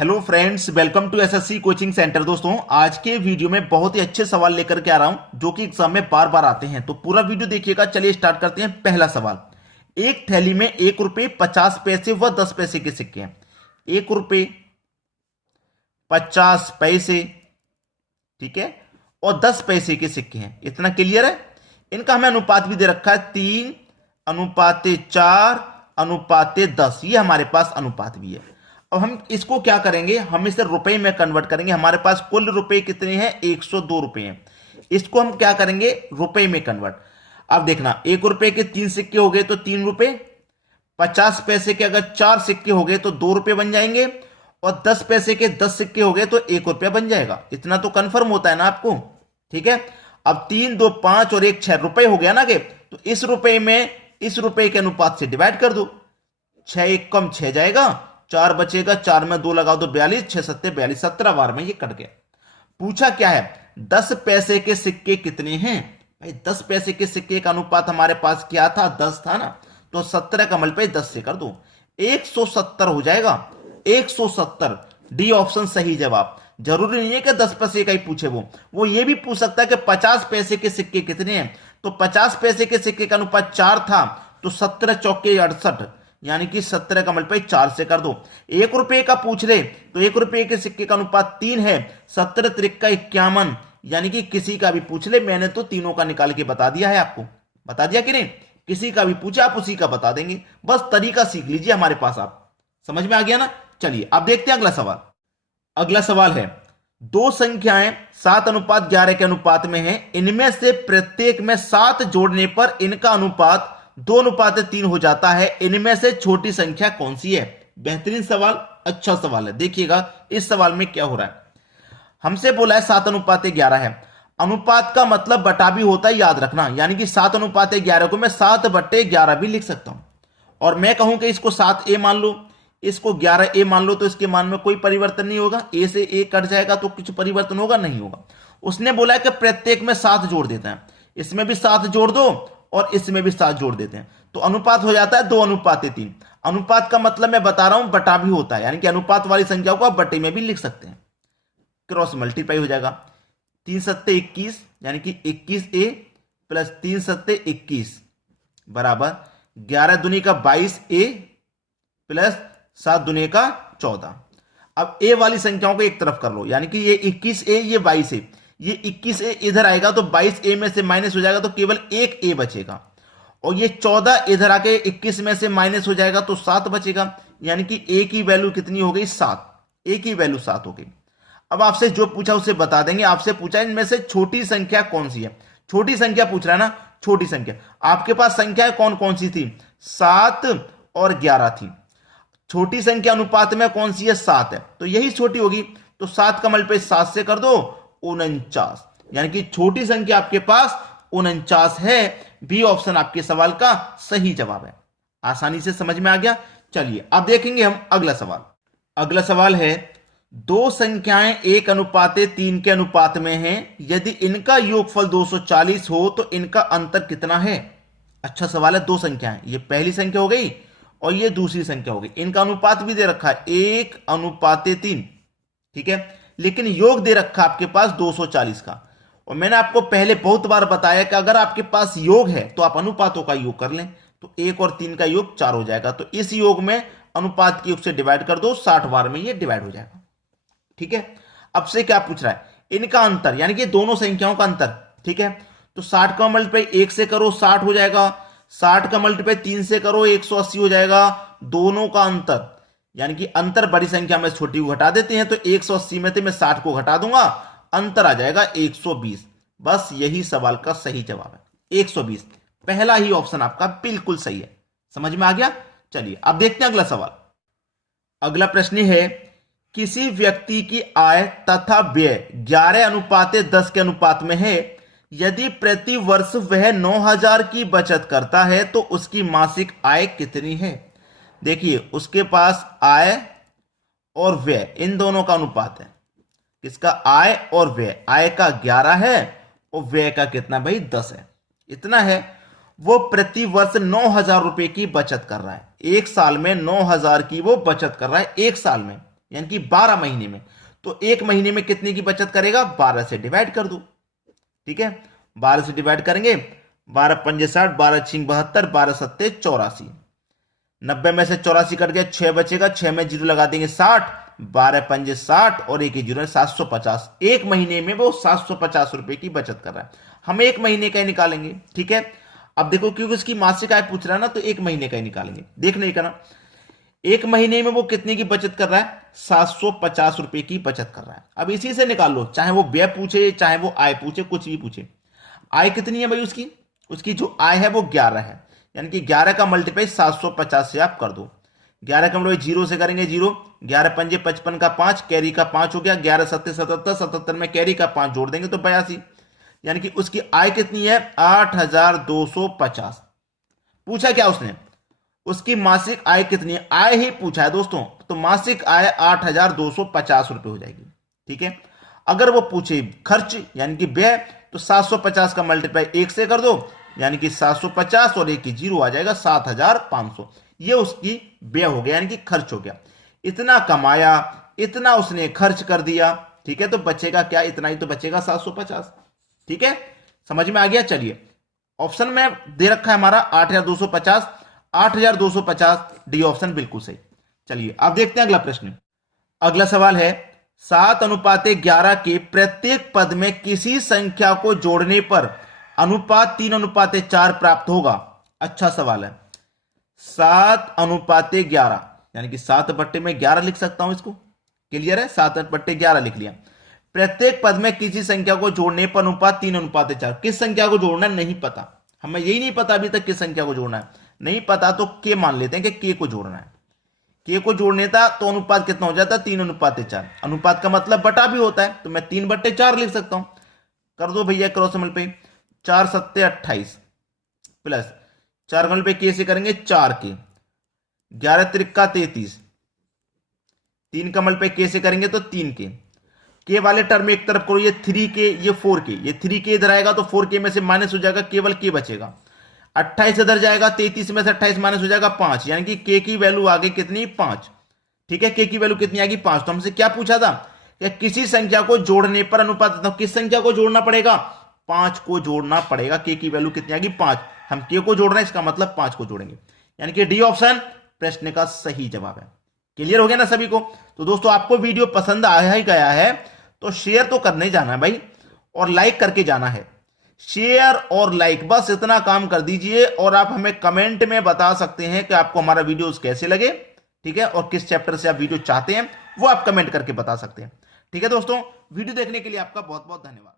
Hello friends, welcome to SSC coaching centre. दोस्तों, आज के वीडियो में बहुत ही अच्छे सवाल लेकर के आ रहा हूं जो कि एग्जाम में बार बार आते हैं, तो पूरा वीडियो देखिएगा। चलिए स्टार्ट करते हैं। पहला सवाल, एक थैली में 1 रुपये 50 पैसे व 10 पैसे के सिक्के हैं। 1 रुपये 50 पैसे, ठीक है, और 10 पैसे के सिक्के हैं। इतना क्लियर है। इनका हमें अनुपात भी दे रखा है 3:4:10। ये हमारे पास अनुपात भी है। अब हम इसको क्या करेंगे, हम इसे रुपए में कन्वर्ट करेंगे। हमारे पास कुल रुपए कितने हैं? 102 रुपए हैं। इसको हम क्या करेंगे, रुपए में कन्वर्ट। अब देखना, 1 रुपए के 3 सिक्के हो गए तो 3 रुपए, 50 पैसे के अगर 4 सिक्के हो गए तो 2 रुपए बन जाएंगे, और 10 पैसे के 10 सिक्के हो गए तो 1 रुपया बन जाएगा। इतना तो कंफर्म होता है ना आपको, ठीक है। अब 3, 2, 5 और 1 6 रुपए हो गया ना के, तो इस रुपए में इस रुपए के अनुपात से डिवाइड कर दो। 6 1 कम 6 जाएगा, 4 बचेगा, 4 में 2 लगा दो 42, 6 7 42, 17 बार में ये कट गया। पूछा क्या है, 10 पैसे के सिक्के कितने हैं। भाई 10 पैसे के सिक्के का अनुपात हमारे पास क्या था, 10 था ना, तो 17 का मल्टीप्लाई 10 से कर दो, 170 हो जाएगा। 170 डी ऑप्शन सही जवाब। जरूरी नहीं है कि 10 पैसे का ही पूछे, वो ये भी पूछ सकता है कि 50 पैसे के सिक्के कितने हैं। तो 50 पैसे के सिक्के का अनुपात 4 था, तो 17 चौके 68, यानी कि 17 का मल्टीप्लाई 4 से कर दो। 1 रुपए का पूछ ले तो 1 रुपए के सिक्के का अनुपात 3 है, 17 त्रिक का 51, यानी कि किसी का भी पूछ ले, मैंने तो तीनों का निकाल के बता दिया है आपको। बता दिया कि नहीं? किसी का भी पूछे आप उसी का बता देंगे, बस तरीका सीख लीजिए हमारे पास। आप समझ में आ गया ना। चलिए अब देखते हैं अगला सवाल। अगला सवाल है, दो संख्याएं 7:11 के अनुपात में हैं। इनमें से प्रत्येक में 7 जोड़ने पर इनका अनुपात 2:3 हो जाता है। इनमें से छोटी संख्या कौन सी है? बेहतरीन सवाल, अच्छा सवाल है। देखिएगा इस सवाल में क्या हो रहा है। हमसे बोला है 7:11 है। अनुपात का मतलब बटा भी होता है, याद रखना। यानी कि 7:11 को मैं 7/11 भी लिख सकता हूं। और मैं कहूं कि इसको 7a मान लो, इसको 11a मान लो, तो इसके मान में कोई परिवर्तन नहीं होगा। a से a कट जाएगा तो कुछ परिवर्तन होगा? नहीं होगा। उसने बोला है कि प्रत्येक में 7 जोड़ देते हैं, इसमें भी 7 जोड़ दो और इसमें भी 7 जोड़ देते हैं, तो अनुपात हो जाता है 2:3। अनुपात का मतलब मैं बता रहा हूं बटा भी होता है, यानी कि अनुपात वाली संख्याओं को आप बटे में भी लिख सकते हैं। क्रॉस मल्टीप्लाई हो जाएगा। 3 7 21, यानी कि 21a प्लस 3 7 21 बराबर 11 दूनी का 22a प्लस 7 दूनी का 14। अब a वाली संख्याओं को एक तरफ कर लो, यानी कि ये 21a ये 22a, ये 21a इधर आएगा तो 22a में से माइनस हो जाएगा तो केवल एक a बचेगा, और ये 14 इधर आके 21 में से माइनस हो जाएगा तो 7 बचेगा, यानी कि a की वैल्यू कितनी हो गई? 7। a की वैल्यू 7 हो गई। अब आपसे जो पूछा उसे बता देंगे। आपसे पूछा इनमें से छोटी संख्या कौन सी है। छोटी संख्या पूछ रहा है ना, छोटी संख्या। आपके पास संख्याएं कौन कौन सी थी? 7 और 11 थी। छोटी संख्या अनुपात में कौन सी है? 7 है, तो यही छोटी होगी। तो 7 का मल्टीप्लाई 7 से कर दो, 49, यानी कि छोटी संख्या आपके पास 49 है। बी ऑप्शन आपके सवाल का सही जवाब है। आसानी से समझ में आ गया। चलिए अब देखेंगे हम अगला सवाल। अगला सवाल है, दो संख्याएं 1:3 के अनुपात में हैं। यदि इनका योगफल 240 हो तो इनका अंतर कितना है? अच्छा सवाल है। दो संख्याएं, ये पहली संख्या हो गई और ये दूसरी संख्या हो गई। इनका अनुपात भी दे रखा है 1:3, ठीक है, लेकिन योग दे रखा आपके पास 240 का। और मैंने आपको पहले बहुत बार बताया कि अगर आपके पास योग है तो आप अनुपातों का योग कर लें, तो 1 और 3 का योग 4 हो जाएगा। तो इस योग में अनुपात के योग से डिवाइड कर दो, 60 बार में ये डिवाइड हो जाएगा, ठीक है। अब से क्या पूछ रहा है? इनका अंतर, यानी कि दोनों संख्याओं का अंतर, ठीक है। तो 60 का मल्टीप्लाई 1 से करो, 60 हो जाएगा। 60 का मल्टीप्लाई 3 से करो, 180 हो जाएगा। दोनों का अंतर, यानी कि अंतर बड़ी संख्या में छोटी को घटा देते हैं, तो 180 में से मैं 60 को घटा दूंगा, अंतर आ जाएगा 120। बस यही सवाल का सही जवाब है, 120। पहला ही ऑप्शन आपका बिल्कुल सही है। समझ में आ गया। चलिए अब देखते हैं अगला सवाल। अगला प्रश्न है, किसी व्यक्ति की आय तथा व्यय 11:10 के अनुपात में है। यदि प्रति वर्ष वह 9,000 की बचत करता है तो उसकी मासिक आय कितनी है? देखिए उसके पास आय और व्यय इन दोनों का अनुपात है। किसका? आय और व्यय। आय का 11 है और व्यय का कितना भाई? 10 है। इतना है। वो प्रति वर्ष 9,000 रुपए की बचत कर रहा है। एक साल में 9,000 की वो बचत कर रहा है, एक साल में। यानी कि 12 महीने में। तो एक महीने में कितने की बचत करेगा, 12 से डिवाइड कर दो। ठीक है, 12 से डिवाइड करेंगे, 12 पंजे 60, 12 छिंग 72, 12 सत्ते 84, 90 में से 84 कट गया, 6 बचेगा, 6 में जीरो लगा देंगे 60, 12 पंजे 60 और एक ही जीरो 750। एक महीने में वो 750 रुपए की बचत कर रहा है। हम एक महीने का ही निकालेंगे। ठीक है, अब देखो क्योंकि उसकी मासिक आय पूछ रहा है ना, तो एक महीने का ही निकालेंगे। देखने का ना, एक महीने में वो कितने की बचत कर रहा है, 750 रुपए की बचत कर रहा है। अब इसी से निकाल लो, चाहे वो व्यय पूछे चाहे वो आय पूछे, कुछ भी पूछे। आय कितनी है भाई उसकी, उसकी जो आय है वो 11 है, यानी कि 11 का मल्टीप्लाई 750 से आप कर दो। 11 का मल्टीप्लाई जीरो से करेंगे, जीरो, 11 पंजे 55 का 5, कैरी का 5 हो गया, 11 सत्ते 77, 77 में कैरी का 5 जोड़ देंगे तो 82, यानी कि उसकी आय कितनी है, 8250। पूछा क्या उसने, उसकी मासिक आय कितनी है, आय ही पूछा है दोस्तों, तो मासिक आय 8250 रुपए हो जाएगी। ठीक है, अगर वो पूछे खर्च यानी कि व्यय, तो 750 का मल्टीप्लाई 1 से कर दो, यानी कि 750 और एक की जीरो आ जाएगा 7500। ये उसकी व्यय हो गया, यानी कि खर्च हो गया। इतना कमाया, इतना उसने खर्च कर दिया। ठीक है, तो बचेगा क्या, इतना ही तो बचेगा 750। ठीक है, समझ में आ गया। चलिए, ऑप्शन में दे रखा है हमारा 8250, 8250 डी ऑप्शन बिल्कुल सही। चलिए अब देखते हैं अगला प्रश्न। अगला सवाल है, 7:11 के प्रत्येक पद में किसी संख्या को जोड़ने पर अनुपात 3:4 प्राप्त होगा। अच्छा सवाल है। 7:11 यानी कि 7/11 लिख सकता हूं इसको, क्लियर है, 7/11 लिख लिया। प्रत्येक पद में किसी संख्या को जोड़ने पर अनुपात 3:4। किस संख्या को जोड़ना है नहीं पता, हमें यही नहीं पता अभी तक किस संख्या को जोड़ना है, नहीं पता तो के मान लेते हैं कि के को जोड़ना है। के को जोड़ने था तो अनुपात कितना हो जाता है, 3:4। अनुपात का मतलब बटा भी होता है, तो मैं 3/4 लिख सकता हूं। कर दो भैया क्रॉस मल्टीप्लाई, 4 सत्ते 28 प्लस 4 मल्टीप्लाई के से करेंगे 4 के, 11 त्रिका 33, 3 का मल्टीप्लाई के से करेंगे तो 3 के वाले टर्म एक तरफ करो, ये 3 के ये 4 के, ये 3 के इधर आएगा तो 4 के में से माइनस हो जाएगा, केवल के बचेगा। 28 इधर जाएगा, 33 में से 28 माइनस हो जाएगा 5, यानी कि के की वैल्यू आ गई कितनी, 5। ठीक है, के की वैल्यू कितनी आ गई, 5। तो हमसे क्या पूछा था कि किसी संख्या को जोड़ने पर अनुपात, तो किस संख्या को जोड़ना पड़ेगा, 5 को जोड़ना पड़ेगा। के की वैल्यू कितनी आ गई, 5। हम के को जोड़ रहे हैं, इसका मतलब 5 को जोड़ेंगे, यानी कि डी ऑप्शन प्रश्न का सही जवाब है। क्लियर हो गया ना सभी को। तो दोस्तों आपको वीडियो पसंद आया ही गया है तो शेयर तो करने जाना है भाई, और लाइक करके जाना है। शेयर और लाइक, बस इतना काम कर दीजिए, और आप हमें कमेंट में बता सकते हैं कि आपको हमारा वीडियोस कैसे लगे। ठीक है, और किस चैप्टर से आप वीडियो चाहते हैं वो आप कमेंट करके बता सकते हैं। ठीक है दोस्तों, वीडियो देखने के लिए आपका बहुत बहुत धन्यवाद।